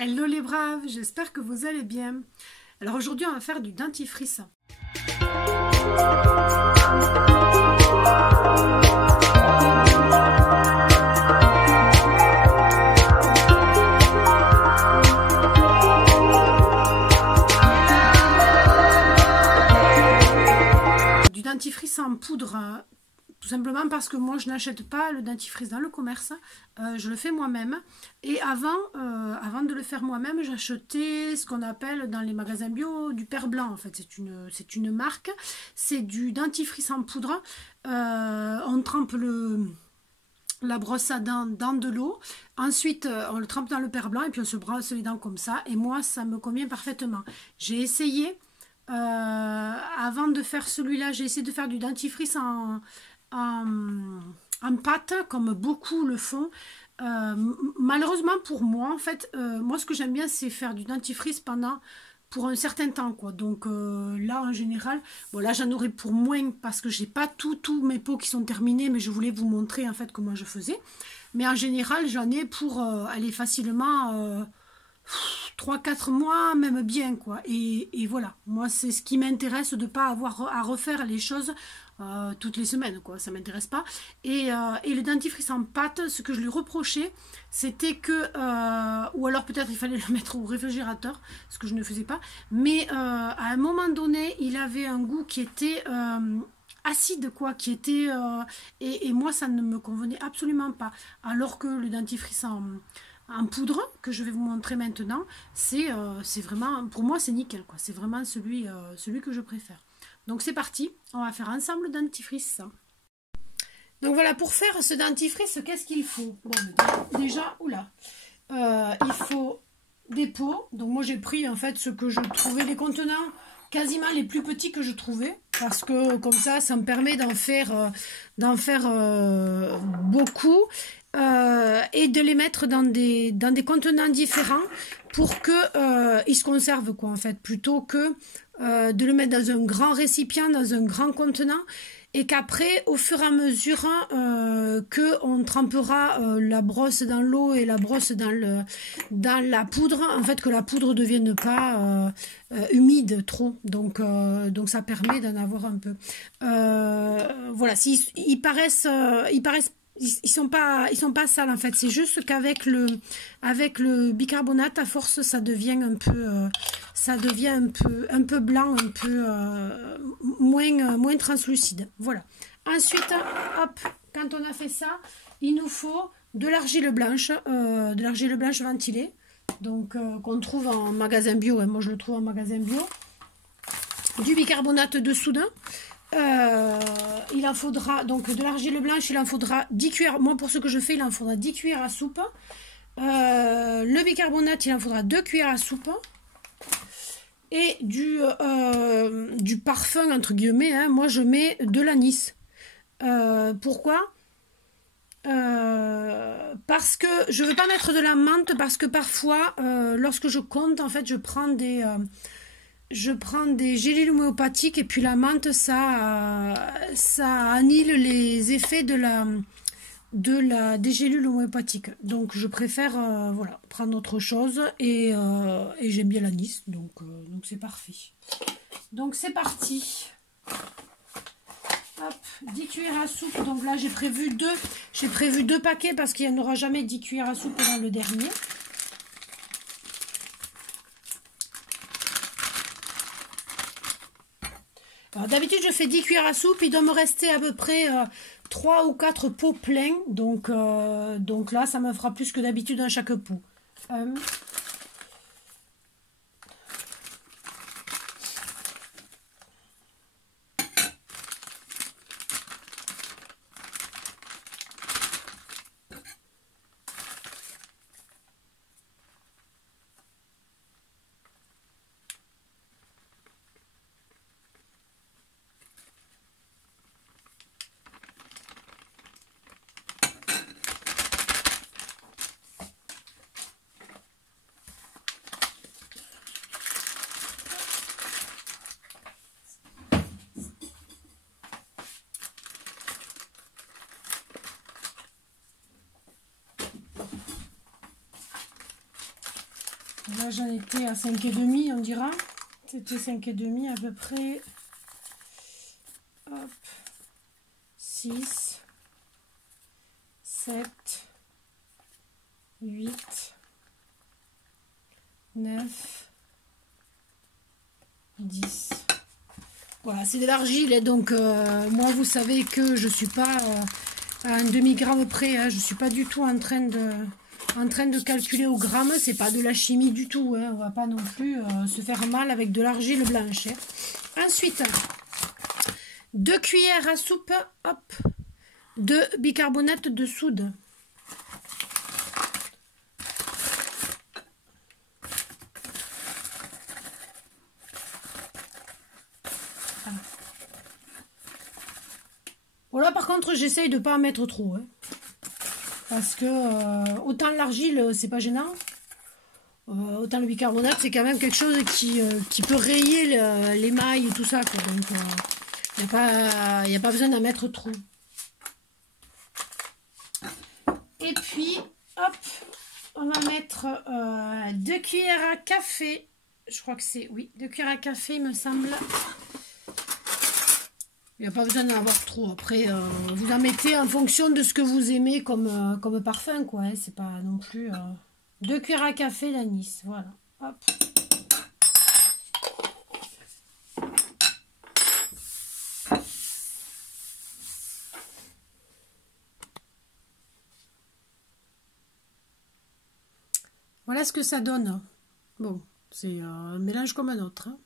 Hello les braves, j'espère que vous allez bien. Alors aujourd'hui on va faire du dentifrice. Du dentifrice en poudre. Tout simplement parce que moi je n'achète pas le dentifrice dans le commerce, je le fais moi-même. Et avant de le faire moi-même, j'achetais ce qu'on appelle dans les magasins bio du Père Blanc. En fait, c'est une marque, c'est du dentifrice en poudre. On trempe la brosse à dents dans de l'eau, ensuite on le trempe dans le Père Blanc et puis on se brosse les dents comme ça. Et moi ça me convient parfaitement. J'ai essayé, avant de faire celui-là, j'ai essayé de faire du dentifrice en pâte, comme beaucoup le font. Malheureusement pour moi, en fait, moi ce que j'aime bien, c'est faire du dentifrice pour un certain temps, quoi. Donc là, en général, bon là j'en aurai pour moins parce que j'ai pas tous mes pots qui sont terminés, mais je voulais vous montrer en fait comment je faisais. Mais en général, j'en ai pour aller facilement 3-4 mois, même bien, quoi. Et voilà, moi c'est ce qui m'intéresse, de ne pas avoir à refaire les choses toutes les semaines, quoi. Ça m'intéresse pas. Et le dentifrice en pâte, ce que je lui reprochais, c'était que, ou alors peut-être il fallait le mettre au réfrigérateur, ce que je ne faisais pas, mais à un moment donné, il avait un goût qui était acide, quoi, qui était et moi ça ne me convenait absolument pas, alors que le dentifrice en poudre que je vais vous montrer maintenant, c'est vraiment, pour moi c'est nickel, quoi. C'est vraiment celui que je préfère. Donc c'est parti, on va faire ensemble le dentifrice. Donc voilà, pour faire ce dentifrice, qu'est-ce qu'il faut? Bon, déjà, oula, il faut des pots. Donc moi j'ai pris en fait ce que je trouvais, les contenants quasiment les plus petits que je trouvais, parce que comme ça me permet d'en faire beaucoup, et de les mettre dans des contenants différents pour que ils se conservent, quoi, en fait, plutôt que de le mettre dans un grand récipient, dans un grand contenant, et qu'après, au fur et à mesure que on trempera la brosse dans l'eau et la brosse dans la poudre, en fait, que la poudre ne devienne pas humide trop. Donc ça permet d'en avoir un peu. Voilà, ils paraissent ils sont pas sales, en fait. C'est juste qu'avec le bicarbonate, à force ça devient un peu blanc, un peu moins translucide. Voilà. Ensuite, hop, quand on a fait ça, il nous faut de l'argile blanche ventilée, donc qu'on trouve en magasin bio, hein. Moi je le trouve en magasin bio. Du bicarbonate de soude. Il en faudra donc de l'argile blanche, il en faudra 10 cuillères. Moi, pour ce que je fais, il en faudra 10 cuillères à soupe. Le bicarbonate, il en faudra 2 cuillères à soupe. Et du parfum, entre guillemets, hein. Moi, je mets de l'anis. Pourquoi? Parce que je ne veux pas mettre de la menthe, parce que parfois, lorsque je compte, en fait, je prends des gélules homéopathiques, et puis la menthe, ça annule les effets des gélules homéopathiques. Donc je préfère voilà, prendre autre chose, et j'aime bien l'anis, donc c'est parfait. Donc c'est parti. Hop, 10 cuillères à soupe. Donc là j'ai prévu deux paquets, parce qu'il n'y en aura jamais 10 cuillères à soupe dans le dernier. D'habitude je fais 10 cuillères à soupe, il doit me rester à peu près 3 ou 4 pots pleins, donc là ça me fera plus que d'habitude dans chaque pot. Là, j'en étais à 5,5, on dira. C'était 5,5 à peu près. Hop. 6, 7, 8, 9, 10. Voilà, c'est de l'argile, donc moi, vous savez que je ne suis pas à un demi-gramme près. Hein, je ne suis pas du tout en train de calculer au gramme. C'est pas de la chimie du tout. Hein, on ne va pas non plus se faire mal avec de l'argile blanche. Hein. Ensuite, 2 cuillères à soupe, hop, de bicarbonate de soude. Voilà, par contre, j'essaye de ne pas en mettre trop. Hein, parce que autant l'argile, c'est pas gênant. Autant le bicarbonate, c'est quand même quelque chose qui peut rayer l'émail et tout ça. Quoi, donc, il n'y a pas besoin d'en mettre trop. Et puis, hop, on va mettre 2 cuillères à café. Je crois que c'est, oui, 2 cuillères à café, il me semble. Il n'y a pas besoin d'en avoir trop. Après, vous en mettez en fonction de ce que vous aimez comme parfum, quoi. Hein. C'est pas non plus 2 cuillères à café d'anis. Voilà. Hop. Voilà ce que ça donne. Bon, c'est un mélange comme un autre. Hein.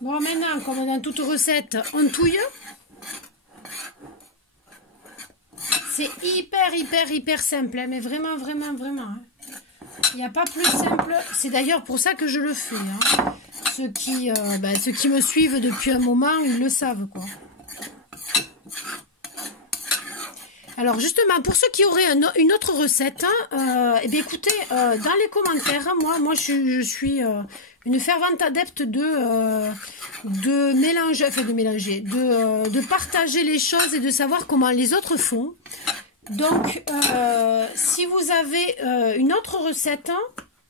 Bon, maintenant, comme dans toute recette, on touille. C'est hyper simple, hein, mais vraiment. Hein. Il n'y a pas plus simple. C'est d'ailleurs pour ça que je le fais. Hein. Ceux qui me suivent depuis un moment, ils le savent, quoi. Alors justement, pour ceux qui auraient une autre recette, eh bien, écoutez, dans les commentaires, moi je suis une fervente adepte de partager les choses et de savoir comment les autres font. Donc, si vous avez une autre recette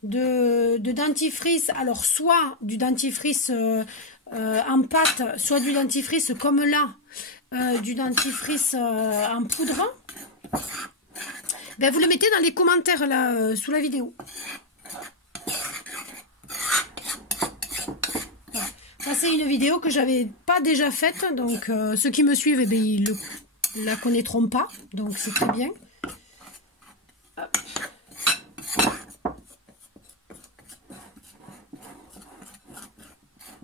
de dentifrice, alors soit du dentifrice en pâte, soit du dentifrice comme là, du dentifrice en poudre, ben vous le mettez dans les commentaires là sous la vidéo. Voilà. Ça c'est une vidéo que j'avais pas déjà faite, donc ceux qui me suivent, eh bien, ils la connaîtront pas, donc c'est très bien. Hop.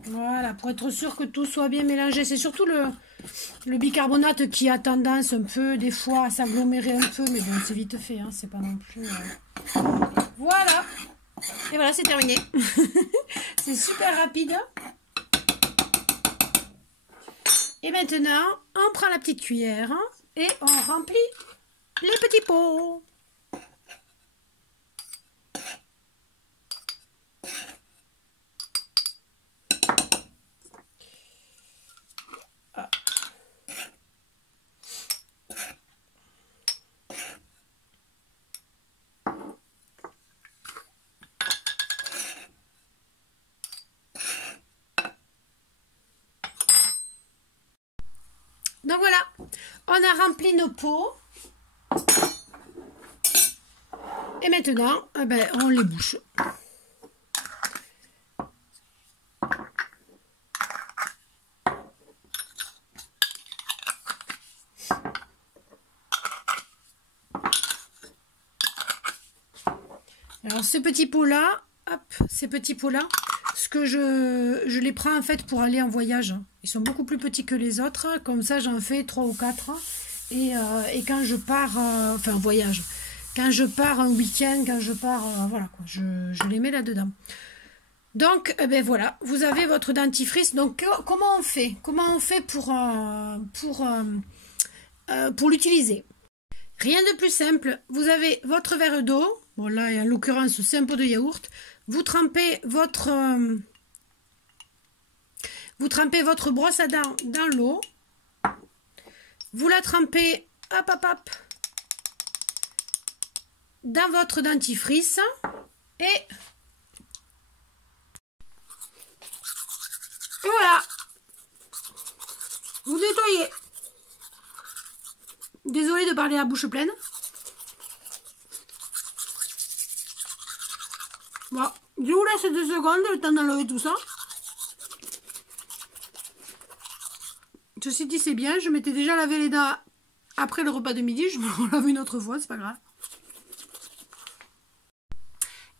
Voilà, pour être sûr que tout soit bien mélangé. C'est surtout le bicarbonate qui a tendance un peu, des fois, à s'agglomérer un peu. Mais bon, c'est vite fait, hein, c'est pas non plus... Voilà. Et voilà, c'est terminé. C'est super rapide. Et maintenant, on prend la petite cuillère et on remplit les petits pots. Donc voilà, on a rempli nos pots. Et maintenant, eh ben, on les bouche. Alors ces petits pots-là, hop, ces petits pots-là, ce que je les prends en fait pour aller en voyage. Ils sont beaucoup plus petits que les autres, comme ça j'en fais 3 ou 4. Et quand je pars, enfin en voyage, quand je pars un week-end, quand je pars, voilà quoi, je les mets là-dedans. Donc, eh ben voilà, vous avez votre dentifrice. Donc, comment on fait? Comment on fait pour l'utiliser? Rien de plus simple. Vous avez votre verre d'eau. Bon là, en l'occurrence, c'est un pot de yaourt. Vous trempez votre brosse à dents dans l'eau. Vous la trempez, hop, hop, hop, dans votre dentifrice et voilà. Vous nettoyez. Désolée de parler à bouche pleine. Bon, je vous laisse 2 secondes, le temps d'enlever tout ça. Ceci dit, c'est bien. Je m'étais déjà lavé les dents après le repas de midi. Je me relave une autre fois, c'est pas grave.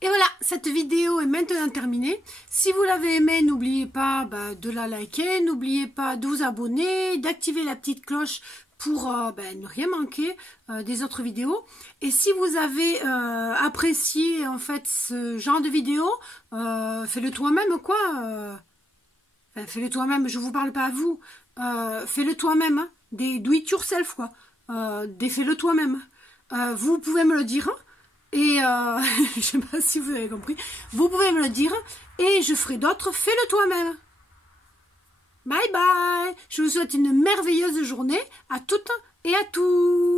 Et voilà, cette vidéo est maintenant terminée. Si vous l'avez aimée, n'oubliez pas de la liker. N'oubliez pas de vous abonner, d'activer la petite cloche pour ne rien manquer des autres vidéos. Et si vous avez apprécié en fait ce genre de vidéo, faites-le toi-même quoi. Enfin, fais-le toi-même, je vous parle pas à vous. Fais-le toi-même, hein, des do it yourself quoi. Des fais-le toi-même. Vous pouvez me le dire. Et je sais pas si vous avez compris. Vous pouvez me le dire et je ferai d'autres. Fais-le toi-même. Bye bye. Je vous souhaite une merveilleuse journée à toutes et à tous.